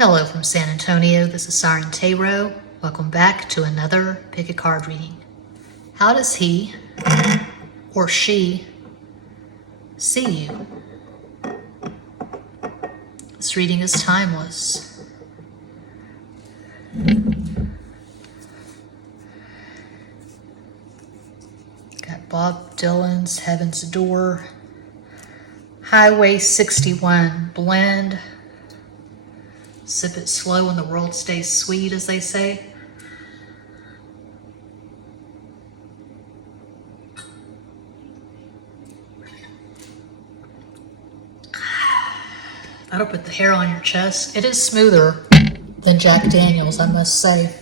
Hello from San Antonio, this is SIREN Tarot. Welcome back to another pick a card reading. How does he or she see you? This reading is timeless. Got Bob Dylan's Heaven's Door, Highway 61, blend. Sip it slow and the world stays sweet, as they say. That'll put the hair on your chest. It is smoother than Jack Daniels, I must say.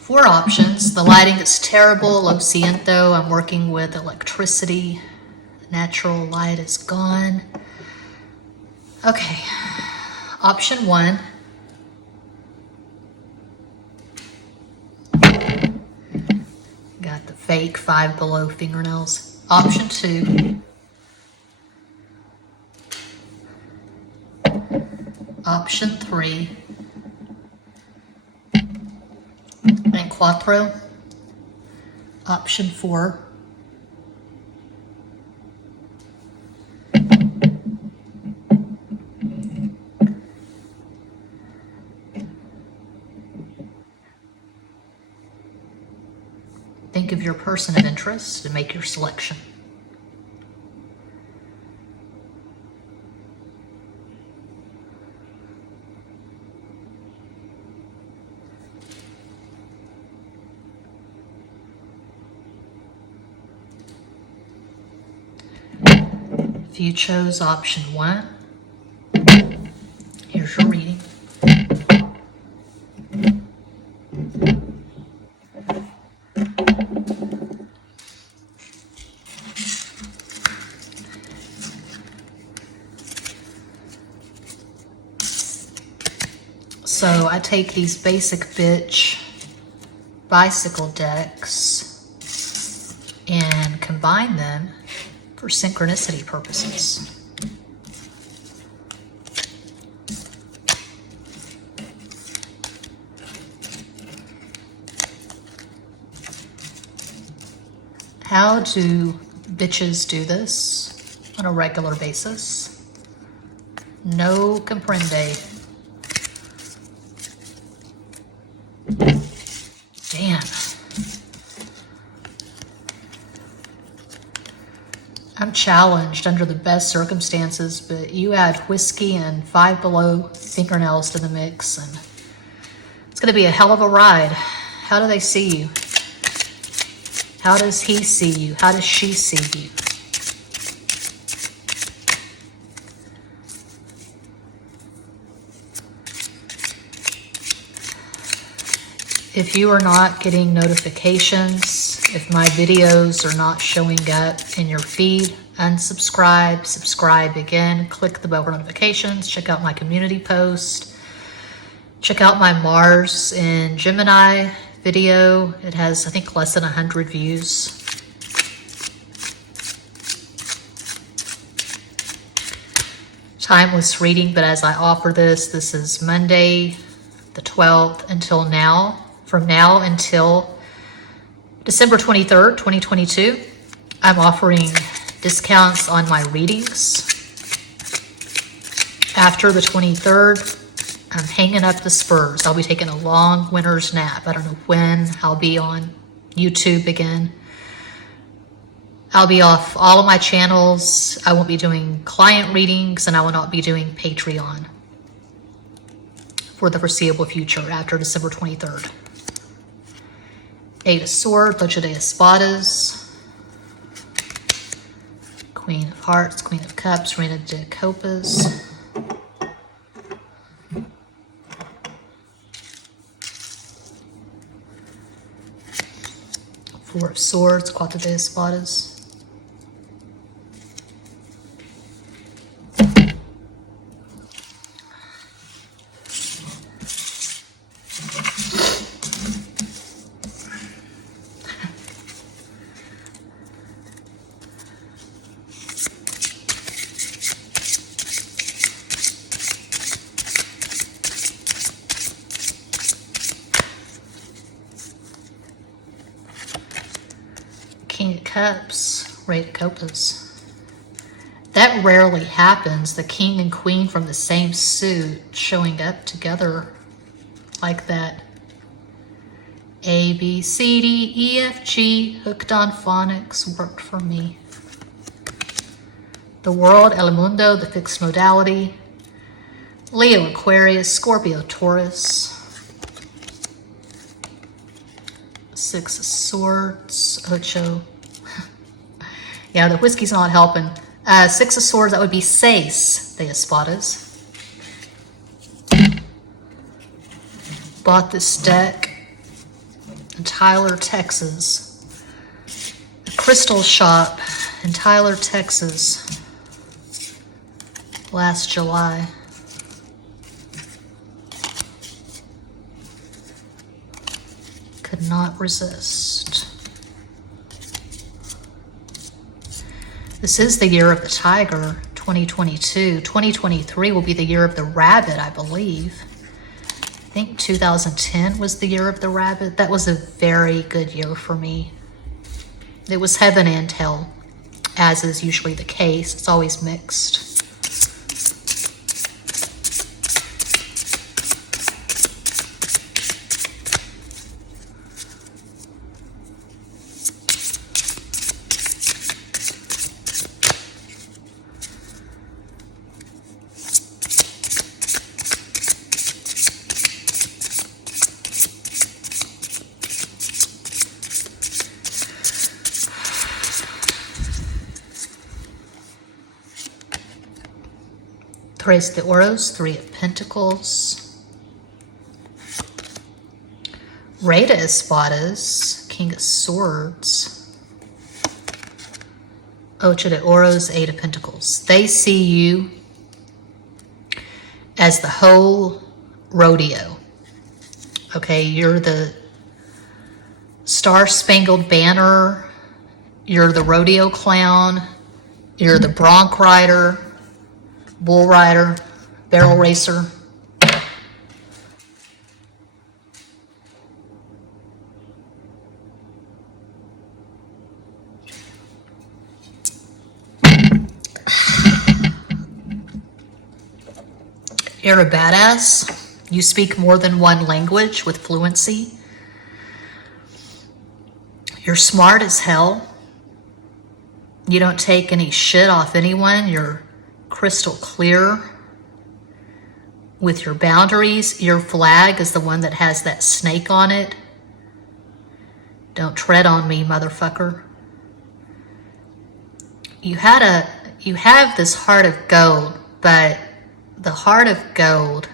4 options. The lighting is terrible. Lo siento. I'm working with electricity. Natural light is gone. Okay, option 1. Got the fake 5 below fingernails. Option 2. Option 3. And cuatro. Option 4. Think of your person of interest and make your selection. If you chose option 1, here's your reading. So I take these basic bitch bicycle decks and combine them for synchronicity purposes. How do bitches do this on a regular basis? No comprende. Damn. I'm challenged under the best circumstances, but you add whiskey and 5 below fingernails to the mix, and it's going to be a hell of a ride. How do they see you? How does he see you? How does she see you? If you are not getting notifications, if my videos are not showing up in your feed, unsubscribe, subscribe again, click the bell for notifications, check out my community post, check out my Mars and Gemini video. It has, I think, less than 100 views. Timeless reading, but as I offer this is Monday the 12th until now. From now until December 23rd, 2022, I'm offering discounts on my readings. After the 23rd, I'm hanging up the spurs. I'll be taking a long winter's nap. I don't know when I'll be on YouTube again. I'll be off all of my channels. I won't be doing client readings, and I will not be doing Patreon for the foreseeable future after December 23rd. 8 of Swords, Leche de Espadas, Queen of Hearts, Queen of Cups, Reina de Copas, Four of Swords, Cuatro de Espadas, Cups, Eight of Copas. That rarely happens, the king and queen from the same suit showing up together like that. A, B, C, D, E, F, G, hooked on phonics, worked for me. The world, El Mundo, the fixed modality. Leo, Aquarius, Scorpio, Taurus. Six of Swords, Ocho. Yeah, the whiskey's not helping. Six of Swords, that would be Seis de Espadas. Bought this deck in Tyler, Texas. A crystal shop in Tyler, Texas. Last July. Could not resist. This is the year of the tiger, 2022. 2023 will be the year of the rabbit, I believe. I think 2010 was the year of the rabbit. That was a very good year for me. It was heaven and hell, as is usually the case. It's always mixed. Tres de Oros, Three of Pentacles. Rey de Espadas, King of Swords. Ocho de Oros, Eight of Pentacles. They see you as the whole rodeo. Okay, you're the Star-Spangled Banner. You're the rodeo clown. You're the bronc rider. Bull rider, barrel racer. You're a badass. You speak more than one language with fluency. You're smart as hell. You don't take any shit off anyone. You're crystal clear with your boundaries. Your flag is the one that has that snake on it. Don't tread on me, motherfucker. You have this heart of gold, but the heart of gold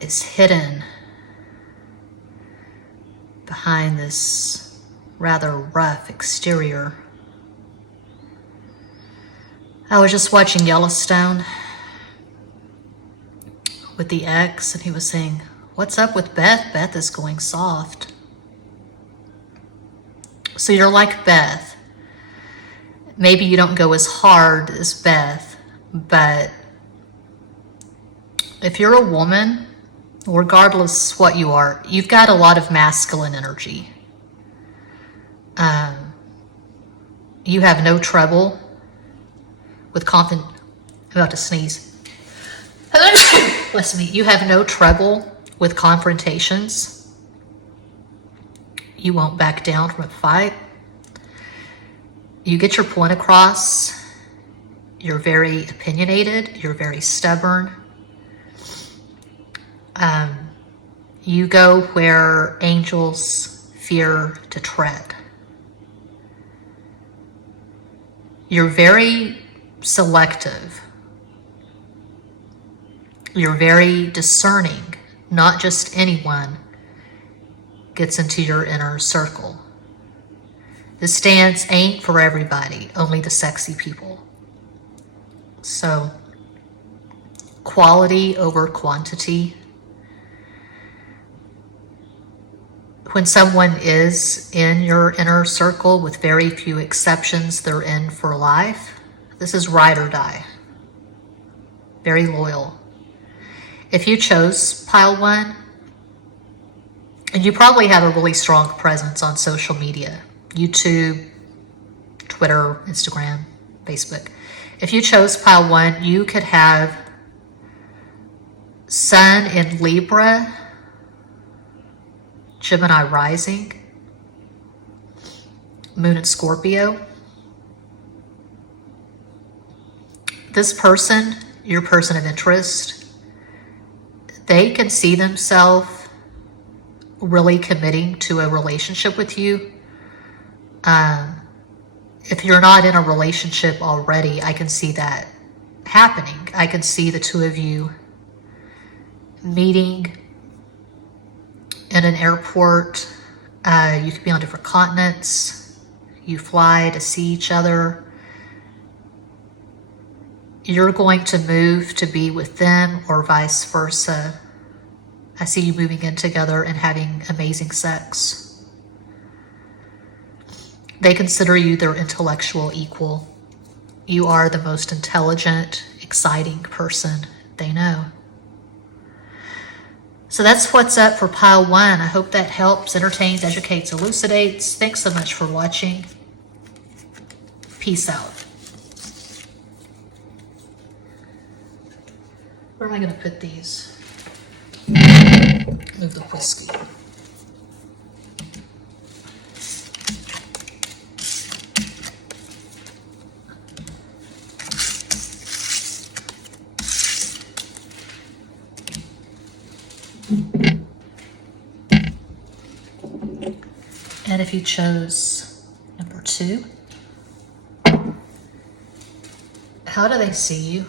is hidden behind this rather rough exterior. I was just watching Yellowstone with the ex, and he was saying, "What's up with Beth? Beth is going soft." So you're like Beth. Maybe you don't go as hard as Beth, but if you're a woman, regardless what you are, you've got a lot of masculine energy. You have no trouble with I'm about to sneeze. Bless me. You have no trouble with confrontations. You won't back down from a fight. You get your point across. You're very opinionated. You're very stubborn. You go where angels fear to tread. You're very selective. You're very discerning. Not just anyone gets into your inner circle. This dance ain't for everybody, only the sexy people. So, quality over quantity. When someone is in your inner circle, with very few exceptions, they're in for life. This is ride or die. Very loyal. If you chose pile one, and you probably have a really strong presence on social media, YouTube, Twitter, Instagram, Facebook. If you chose pile 1, you could have Sun in Libra, Gemini rising, Moon in Scorpio. This person, your person of interest, they can see themselves really committing to a relationship with you. If you're not in a relationship already, I can see that happening. I can see the two of you meeting in an airport. You could be on different continents. You fly to see each other. You're going to move to be with them or vice versa. I see you moving in together and having amazing sex. They consider you their intellectual equal. You are the most intelligent, exciting person they know. So that's what's up for pile 1. I hope that helps, entertains, educates, elucidates. Thanks so much for watching. Peace out. Where am I going to put these? Move the whiskey. And if you chose number 2, how do they see you?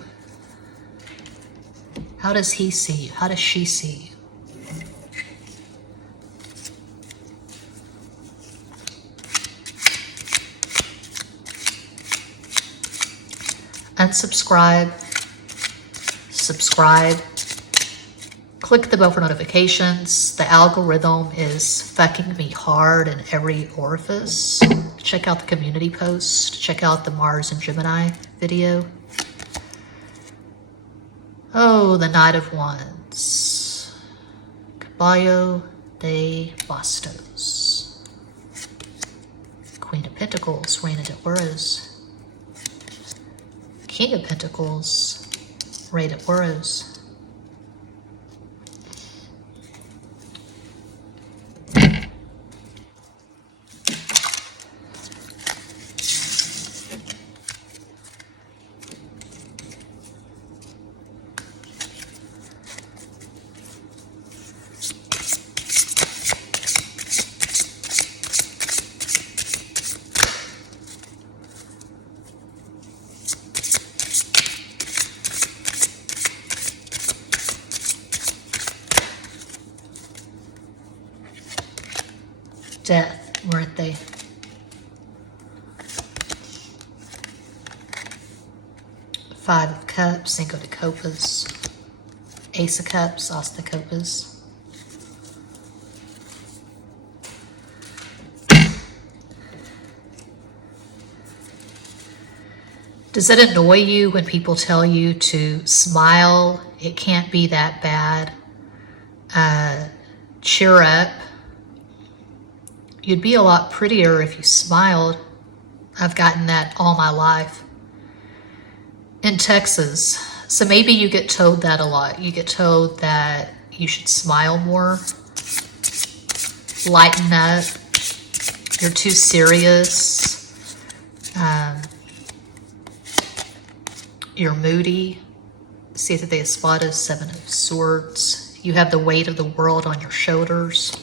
How does he see you? How does she see you? Unsubscribe, subscribe, click the bell for notifications. The algorithm is fucking me hard in every orifice. Check out the community post. Check out the Mars and Gemini video. Oh, the Knight of Wands. Caballo de Bastos. Queen of Pentacles, Reina de Ouros. King of Pentacles, Rey de Ouros. Death, weren't they? Five of Cups, Cinco de Copas, Ace of Cups, As de Copas. Does it annoy you when people tell you to smile? It can't be that bad. Cheer up. You'd be a lot prettier if you smiled. I've gotten that all my life. In Texas. So maybe you get told that a lot. You get told that you should smile more. Lighten up. You're too serious. You're moody. Siete de Espadas, Seven of Swords. You have the weight of the world on your shoulders.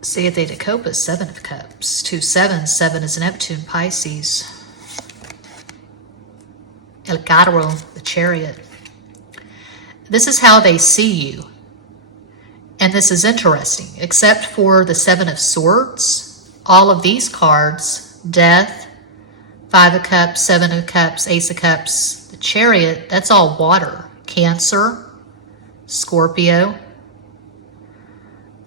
Siete de Copas, Seven of Cups. 2 7. 7 is Neptune, Pisces. El Carro, the Chariot. This is how they see you. And this is interesting. Except for the Seven of Swords, all of these cards, Death, 5 of Cups, 7 of Cups, Ace of Cups, the Chariot, that's all water. Cancer, Scorpio,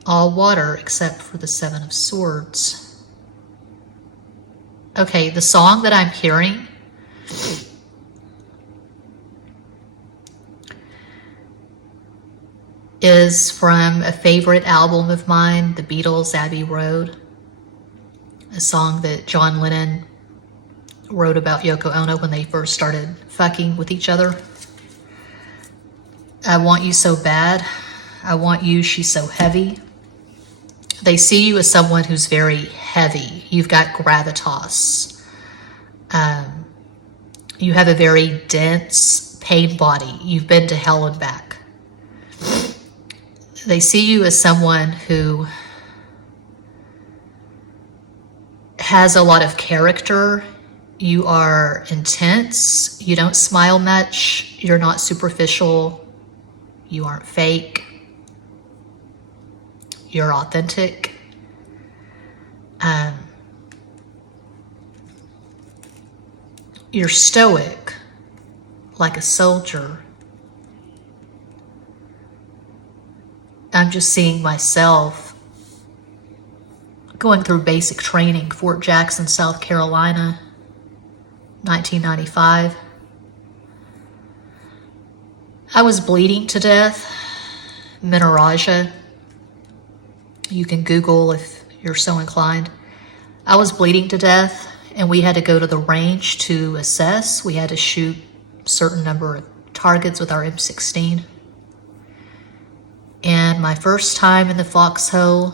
all water except for the Seven of Swords. Okay, the song that I'm hearing, is from a favorite album of mine, The Beatles' Abbey Road, a song that John Lennon wrote about Yoko Ono when they first started fucking with each other. I want you so bad. I want you, she's so heavy. They see you as someone who's very heavy. You've got gravitas. You have a very dense pain body. You've been to hell and back. They see you as someone who has a lot of character. You are intense. You don't smile much. You're not superficial. You aren't fake. You're authentic. You're stoic, like a soldier. I'm just seeing myself going through basic training, Fort Jackson, South Carolina, 1995. I was bleeding to death, menorrhagia. You can Google if you're so inclined. I was bleeding to death, and we had to go to the range to assess. We had to shoot a certain number of targets with our M16. And my first time in the foxhole,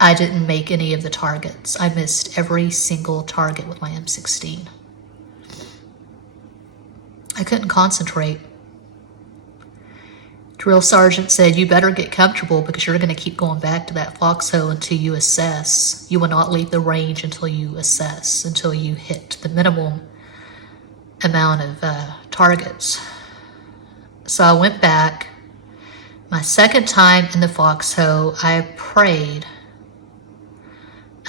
I didn't make any of the targets. I missed every single target with my M16. I couldn't concentrate. Drill sergeant said, you better get comfortable because you're going to keep going back to that foxhole until you assess. You will not leave the range until you assess, until you hit the minimum amount of targets. So I went back. My second time in the foxhole, I prayed.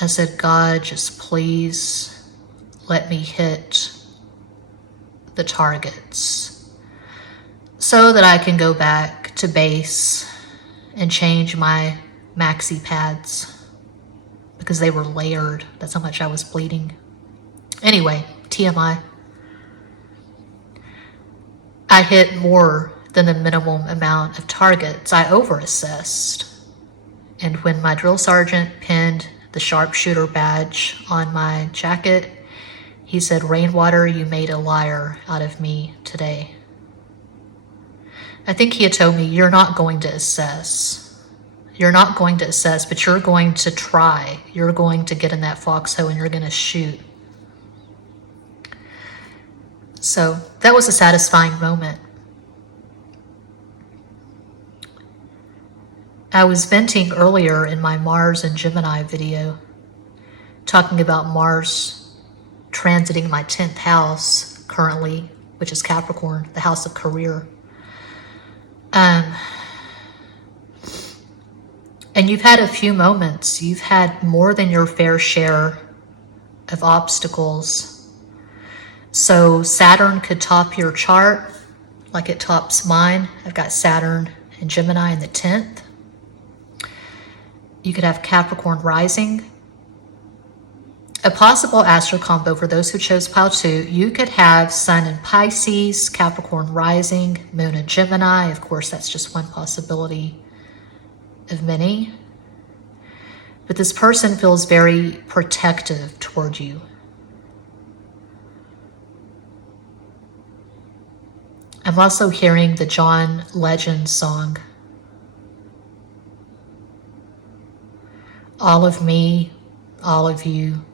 I said, God, just please let me hit the targets so that I can go back to base and change my maxi pads because they were layered. That's how much I was bleeding. Anyway, TMI. I hit more than the minimum amount of targets. I overassessed. And when my drill sergeant pinned the sharpshooter badge on my jacket, he said, Rainwater, you made a liar out of me today. I think he had told me, you're not going to assess. You're not going to assess, but you're going to try. You're going to get in that foxhole and you're going to shoot. So that was a satisfying moment. I was venting earlier in my Mars and Gemini video, talking about Mars transiting my 10th house currently, which is Capricorn, the house of career. And you've had a few moments, you've had more than your fair share of obstacles. So Saturn could top your chart like it tops mine. I've got Saturn and Gemini in the 10th. You could have Capricorn rising. A possible astro combo for those who chose pile 2, you could have Sun in Pisces, Capricorn rising, Moon in Gemini. Of course, that's just one possibility of many. But this person feels very protective toward you. I'm also hearing the John Legend song. All of me, all of you,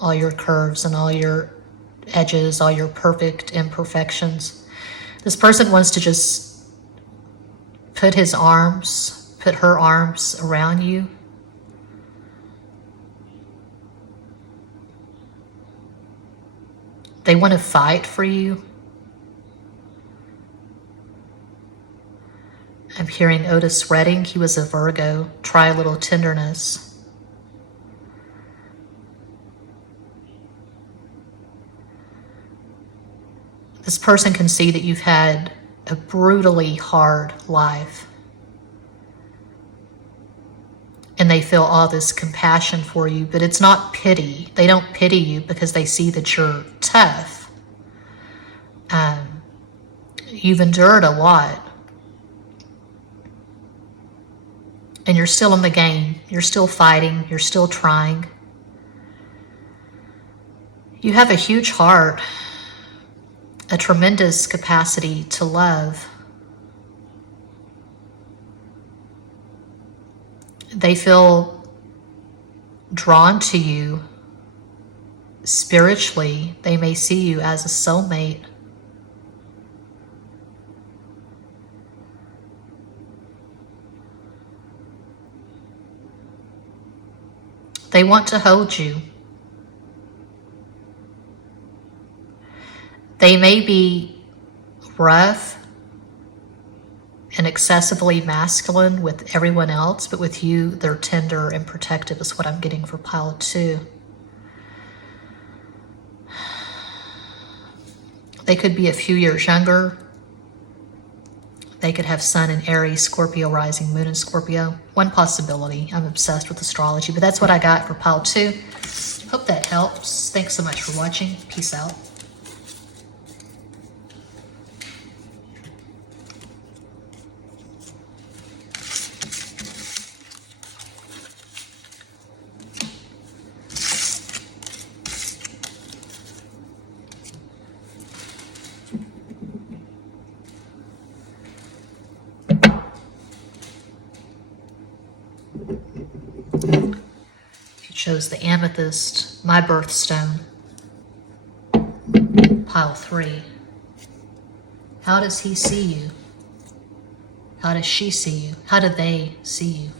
all your curves and all your edges, all your perfect imperfections. This person wants to just put her arms around you. They want to fight for you. I'm hearing Otis Redding. He was a Virgo. Try a little tenderness. This person can see that you've had a brutally hard life. And they feel all this compassion for you, but it's not pity. They don't pity you because they see that you're tough. You've endured a lot. And you're still in the game. You're still fighting. You're still trying. You have a huge heart, a tremendous capacity to love. They feel drawn to you spiritually. They may see you as a soulmate. They want to hold you. They may be rough and excessively masculine with everyone else, but with you, they're tender and protective is what I'm getting for pile 2. They could be a few years younger. They could have Sun in Aries, Scorpio rising, Moon in Scorpio. One possibility. I'm obsessed with astrology, but that's what I got for pile 2. Hope that helps. Thanks so much for watching. Peace out. Chose the amethyst, my birthstone. Pile 3. How does he see you? How does she see you? How do they see you?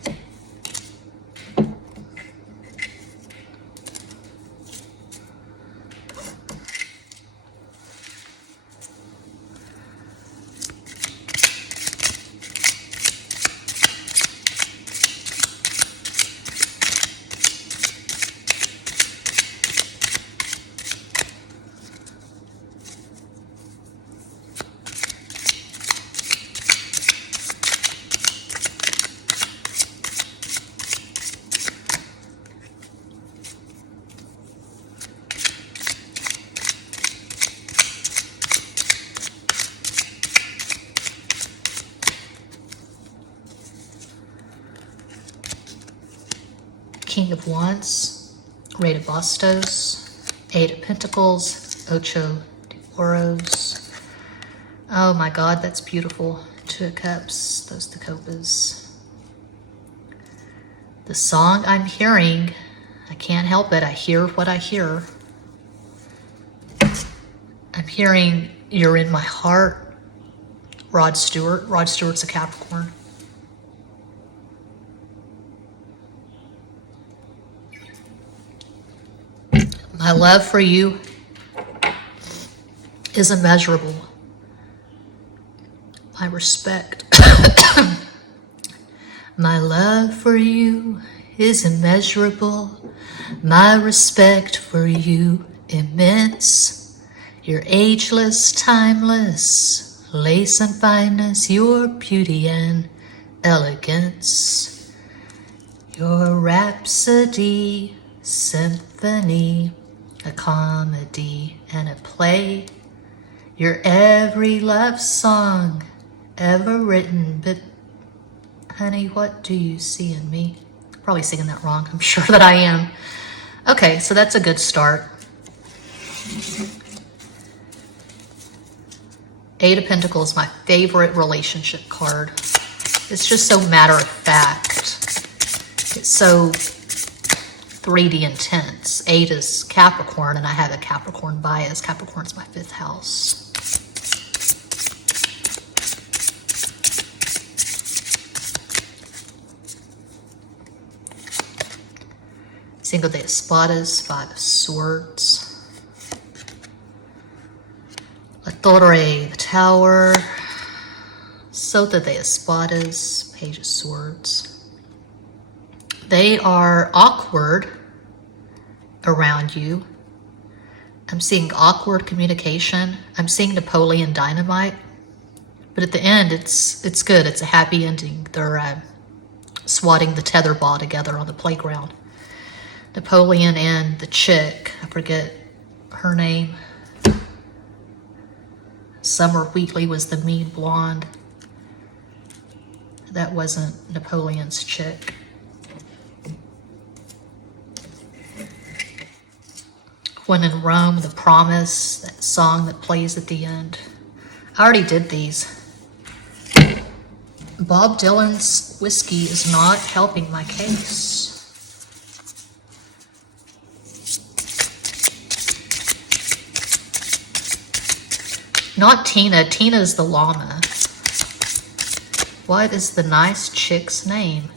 King of Wands, Eight of Bastos, 8 of Pentacles, Ocho de Oros. Oh my God, that's beautiful. 2 of Cups, those the copas. The song I'm hearing, I can't help it. I hear what I hear. I'm hearing You're in My Heart, Rod Stewart. Rod Stewart's a Capricorn. My love for you is immeasurable. My respect. My love for you is immeasurable. My respect for you immense. You're ageless, timeless, lace and fineness, your beauty and elegance. Your rhapsody, symphony, a comedy and a play. Your every love song ever written. But honey, what do you see in me? Probably singing that wrong. I'm sure that I am. Okay, so that's a good start. 8 of Pentacles, my favorite relationship card. It's just so matter of fact. It's so 3D intense. 8 is Capricorn, and I have a Capricorn bias. Capricorn's my 5th house. Cinco de Espadas, 5 of Swords. La Torre, the Tower. Sota de Espadas, Page of Swords. They are awkward around you. I'm seeing awkward communication. I'm seeing Napoleon Dynamite. But at the end, it's good. It's a happy ending. They're swatting the tetherball together on the playground. Napoleon and the chick, I forget her name. Summer Wheatley was the mean blonde. That wasn't Napoleon's chick. When in Rome, The Promise, that song that plays at the end. I already did these. Bob Dylan's whiskey is not helping my case. Not Tina. Tina's the llama. What is the nice chick's name?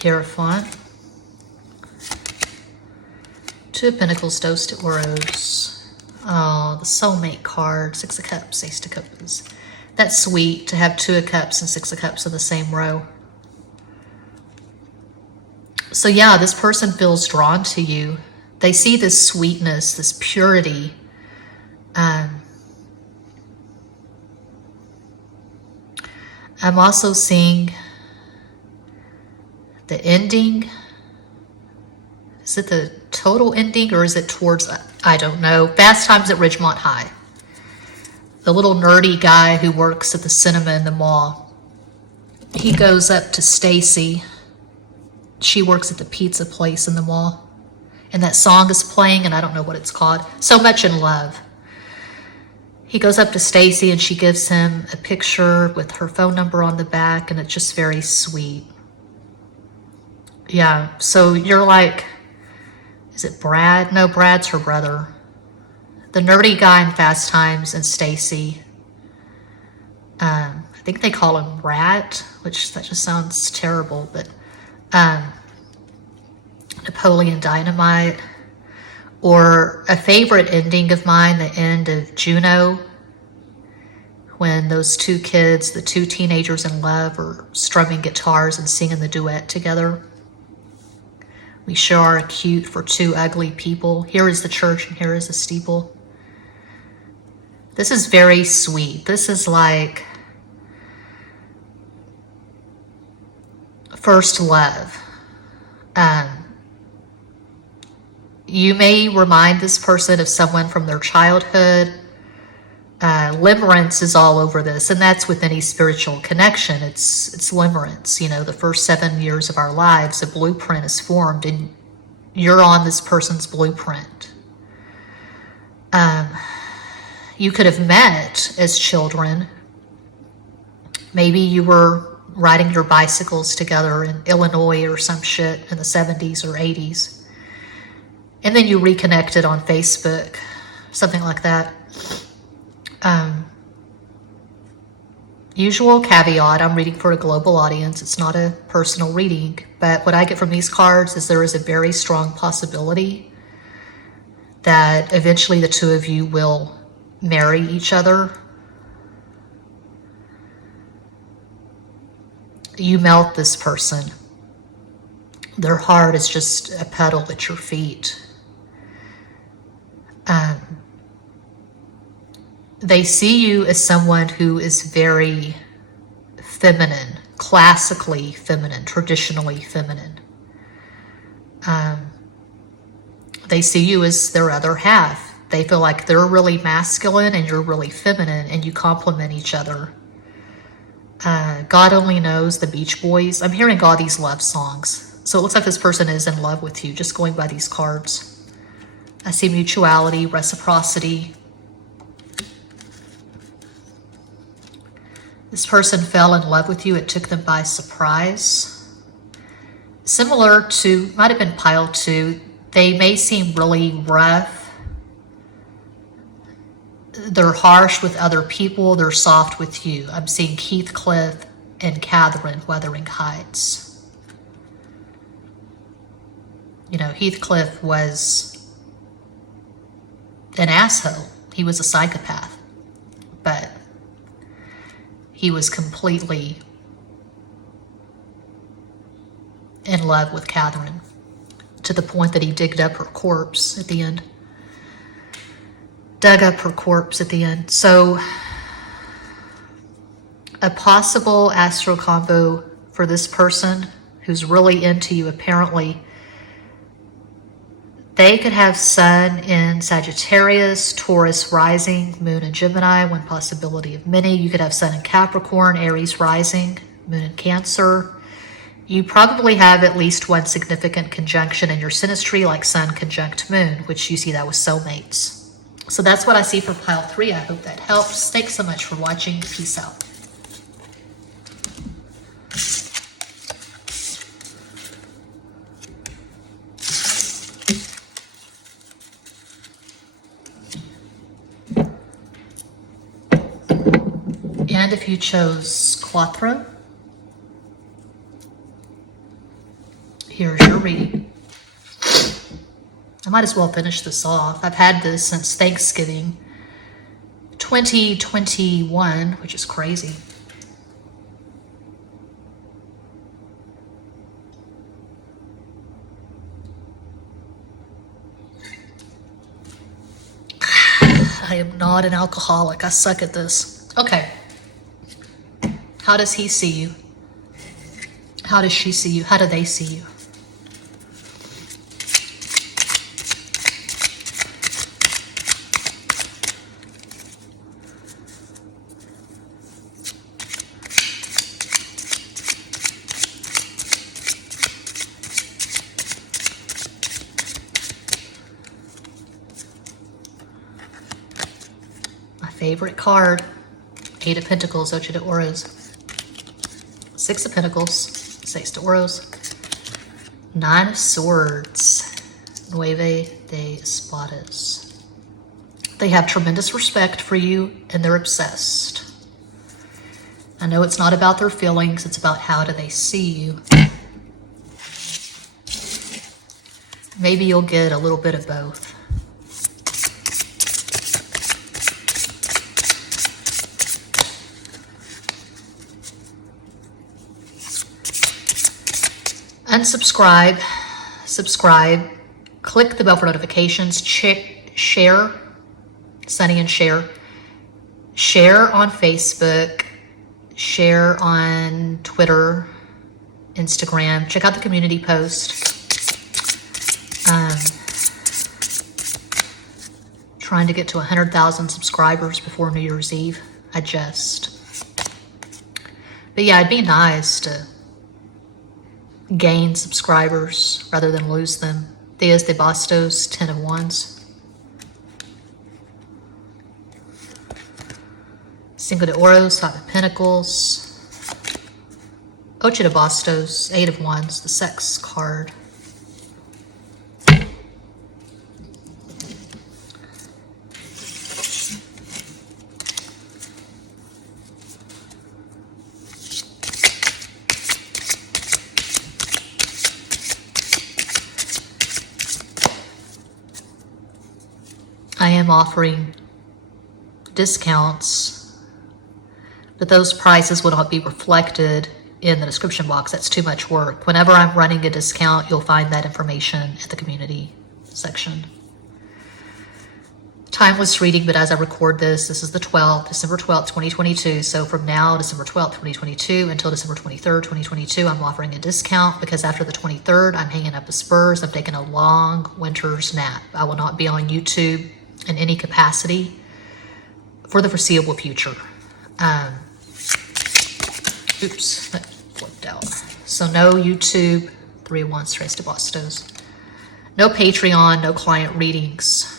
Hierophant. Two of Pentacles, Toasted Rose. Oh, the soulmate card. Six of Cups, Ace of Cups. That's sweet to have Two of Cups and Six of Cups in the same row. So yeah, this person feels drawn to you. They see this sweetness, this purity. I'm also seeing the ending. Is it the total ending or is it towards, I don't know. Fast Times at Ridgemont High. The little nerdy guy who works at the cinema in the mall. He goes up to Stacy. She works at the pizza place in the mall. And that song is playing and I don't know what it's called. So Much in Love. He goes up to Stacy and she gives him a picture with her phone number on the back and it's just very sweet. Yeah, so you're like, is it Brad? No, Brad's her brother. The nerdy guy in Fast Times and Stacy. I think they call him Rat, which that just sounds terrible, but Napoleon Dynamite. Or a favorite ending of mine, the end of Juno, when those two kids, the two teenagers in love, are strumming guitars and singing the duet together. We sure are cute for two ugly people. Here is the church and here is the steeple. This is very sweet. This is like first love. You may remind this person of someone from their childhood. Limerence is all over this, and that's with any spiritual connection. It's limerence. You know, the first 7 years of our lives, a blueprint is formed, and you're on this person's blueprint. You could have met as children. Maybe you were riding your bicycles together in Illinois or some shit in the 70s or 80s. And then you reconnected on Facebook, something like that. Usual caveat, I'm reading for a global audience. It's not a personal reading, but what I get from these cards is there is a very strong possibility that eventually the two of you will marry each other. You melt this person. Their heart is just a pedal at your feet. They see you as someone who is very feminine, classically feminine, traditionally feminine. They see you as their other half. They feel like they're really masculine and you're really feminine and you complement each other. God Only Knows, the Beach Boys. I'm hearing all these love songs. So it looks like this person is in love with you, just going by these cards. I see mutuality, reciprocity. This person fell in love with you. It took them by surprise. Similar to, might have been pile 2. They may seem really rough. They're harsh with other people. They're soft with you. I'm seeing Heathcliff and Catherine, Wuthering Heights. You know, Heathcliff was an asshole. He was a psychopath. But he was completely in love with Catherine to the point that he dug up her corpse at the end. So a possible astral combo for this person who's really into you apparently, they could have Sun in Sagittarius, Taurus rising, Moon in Gemini, one possibility of many. You could have Sun in Capricorn, Aries rising, Moon in Cancer. You probably have at least one significant conjunction in your synastry, like Sun conjunct Moon, which you see that with soulmates. So that's what I see for pile 3. I hope that helps. Thanks so much for watching. Peace out. And if you chose Quattro, here's your reading. I might as well finish this off. I've had this since Thanksgiving 2021, which is crazy. I am not an alcoholic. I suck at this. Okay. How does he see you? How does she see you? How do they see you? My favorite card, 8 of Pentacles, Ocho de Oros. 6 of Pentacles, 6 de Oros, 9 of Swords, Nueve de Espadas. They have tremendous respect for you and they're obsessed. I know it's not about their feelings, it's about how do they see you. Maybe you'll get a little bit of both. Unsubscribe, subscribe, click the bell for notifications, share, Sunny and share on Facebook, share on Twitter, Instagram, check out the community post. Trying to get to 100,000 subscribers before New Year's Eve. But yeah, it'd be nice to gain subscribers rather than lose them. Diez de Bastos, 10 of Wands. Cinco de Oros, 5 of Pentacles. Ocho de Bastos, 8 of Wands, the sex card. I am offering discounts, but those prices will not be reflected in the description box. That's too much work. Whenever I'm running a discount, you'll find that information at the community section. Timeless reading, but as I record this is the 12th, December 12th, 2022. So from now, December 12th, 2022 until December 23rd, 2022, I'm offering a discount because after the 23rd, I'm hanging up the spurs. I'm taking a long winter's nap. I will not be on YouTube in any capacity for the foreseeable future. Oops, that flipped out. So no YouTube, 3 of Wands, Tres de Bastos. No Patreon, no client readings.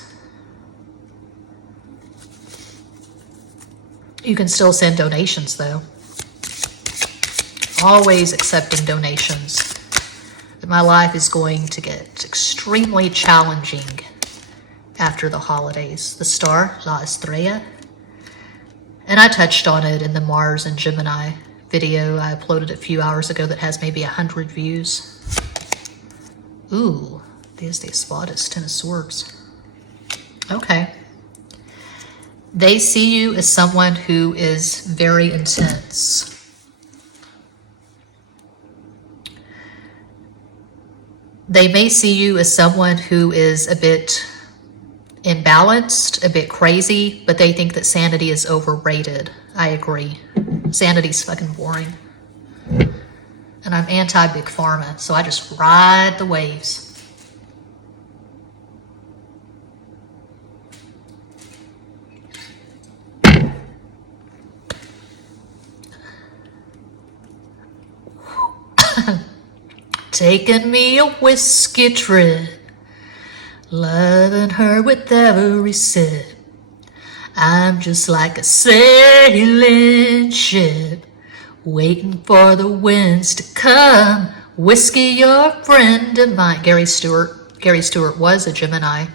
You can still send donations though. Always accepting donations. But my life is going to get extremely challenging after the holidays. The star, La Estrella. And I touched on it in the Mars and Gemini video I uploaded a few hours ago that has maybe 100 views. Ooh, Diez de Espadas, 10 of Swords. Okay. They see you as someone who is very intense. They may see you as someone who is a bit imbalanced, a bit crazy, but they think that sanity is overrated. I agree. Sanity's fucking boring. And I'm anti-big pharma, so I just ride the waves. Taking me a whiskey trip, loving her with every sip. I'm just like a sailing ship, waiting for the winds to come. Whiskey, your friend of mine. Gary Stewart. Gary Stewart was a Gemini.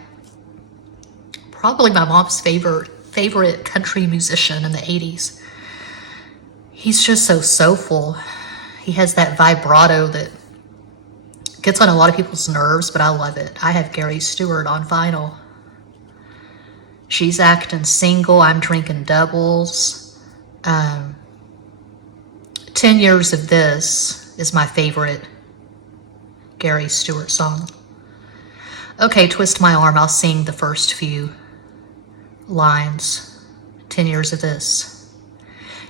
Probably my mom's favorite country musician in the 80s. He's just so soulful. He has that vibrato that gets on a lot of people's nerves, but I love it. I have Gary Stewart on vinyl. She's acting single. I'm drinking doubles. 10 Years of This is my favorite Gary Stewart song. Okay, Twist My Arm. I'll sing the first few lines. 10 Years of This.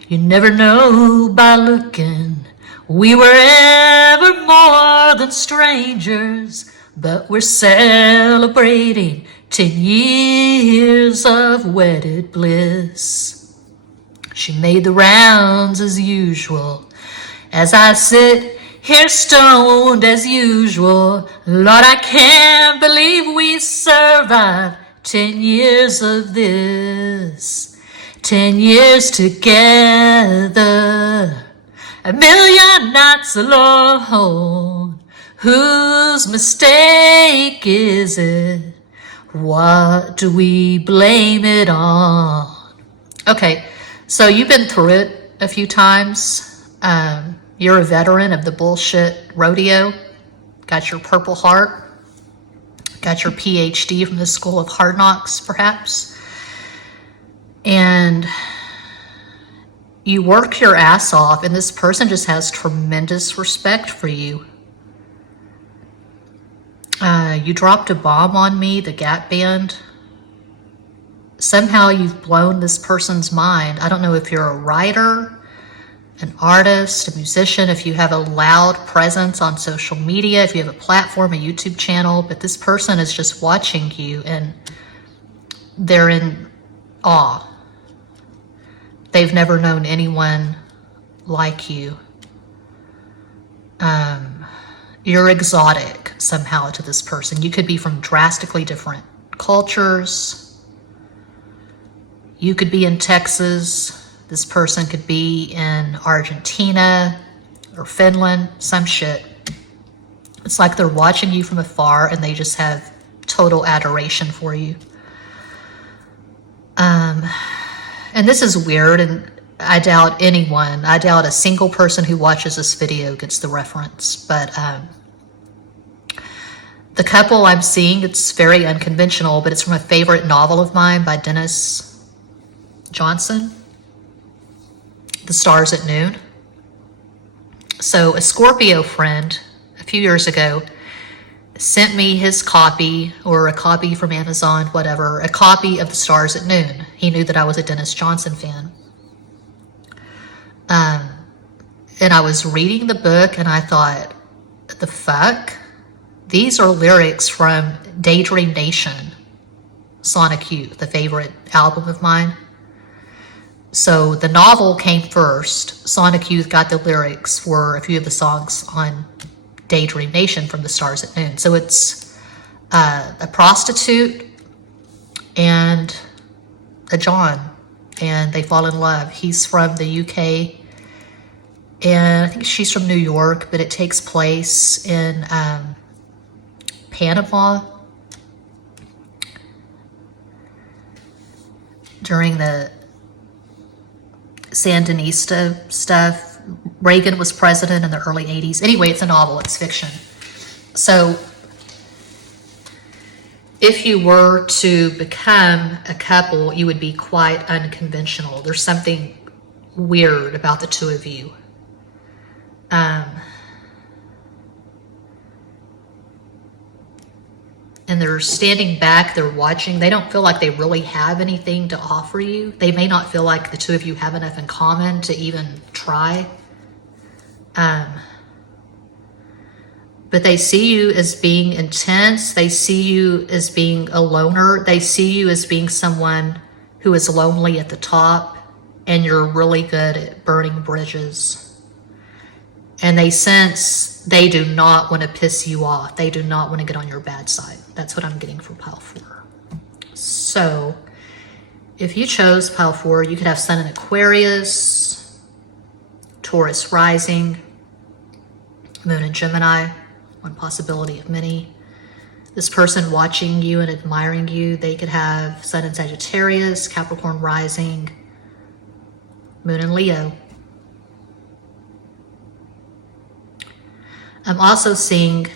You never know by looking. We were ever more than strangers, but we're celebrating 10 years of wedded bliss. She made the rounds as usual, as I sit here stoned as usual. Lord, I can't believe we survived 10 years of this. 10 years together. A million nights alone. Whose mistake is it? What do we blame it on? Okay, so you've been through it a few times. You're a veteran of the bullshit rodeo. Got your Purple Heart. Got your PhD from the School of Hard Knocks, perhaps. And you work your ass off, and this person just has tremendous respect for you. You dropped a bomb on me, the Gap Band. Somehow you've blown this person's mind. I don't know if you're a writer, an artist, a musician, if you have a loud presence on social media, if you have a platform, a YouTube channel, but this person is just watching you and they're in awe. They've never known anyone like you. You're exotic somehow to this person. You could be from drastically different cultures. You could be in Texas. This person could be in Argentina or Finland, some shit. It's like they're watching you from afar and they just have total adoration for you. And this is weird, and I doubt a single person who watches this video gets the reference, but the couple I'm seeing, it's very unconventional, but it's from a favorite novel of mine by Dennis Johnson, The Stars at Noon. So a Scorpio friend a few years ago sent me his copy, or a copy from Amazon, whatever, a copy of The Stars at Noon. He knew that I was a Dennis Johnson fan. And I was reading the book and I thought, the fuck? These are lyrics from Daydream Nation, Sonic Youth, the favorite album of mine. So the novel came first. Sonic Youth got the lyrics for a few of the songs on Daydream Nation from The Stars at Noon. So it's a prostitute and a John, and they fall in love. He's from the UK, and I think she's from New York, but it takes place in Panama during the Sandinista stuff. Reagan was president in the early 80s. Anyway, it's a novel, it's fiction. So if you were to become a couple, you would be quite unconventional. There's something weird about the two of you. And they're standing back, they're watching. They don't feel like they really have anything to offer you. They may not feel like the two of you have enough in common to even try. But they see you as being intense. They see you as being a loner. They see you as being someone who is lonely at the top, and you're really good at burning bridges. And they sense they do not want to piss you off. They do not want to get on your bad side. That's what I'm getting for pile 4. So if you chose pile 4, you could have Sun in Aquarius, Taurus rising, Moon in Gemini, one possibility of many. This person watching you and admiring you, they could have Sun in Sagittarius, Capricorn rising, Moon in Leo. I'm also seeing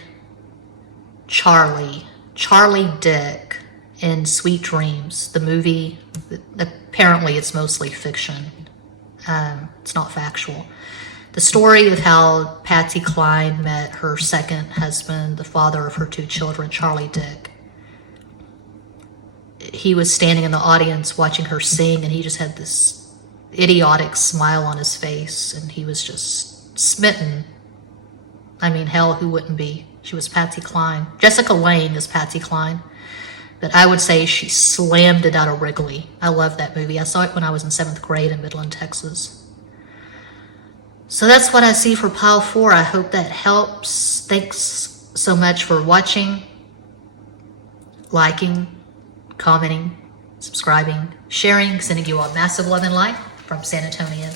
Charlie Dick in Sweet Dreams, the movie. Apparently it's mostly fiction. It's not factual. The story of how Patsy Cline met her second husband, the father of her 2 children, Charlie Dick. He was standing in the audience watching her sing, and he just had this idiotic smile on his face, and he was just smitten. I mean, hell, who wouldn't be? She was Patsy Cline. Jessica Lange is Patsy Cline. But I would say she slammed it out of Wrigley. I love that movie. I saw it when I was in 7th grade in Midland, Texas. So that's what I see for pile 4. I hope that helps. Thanks so much for watching, liking, commenting, subscribing, sharing, sending you all massive love and light from San Antonio.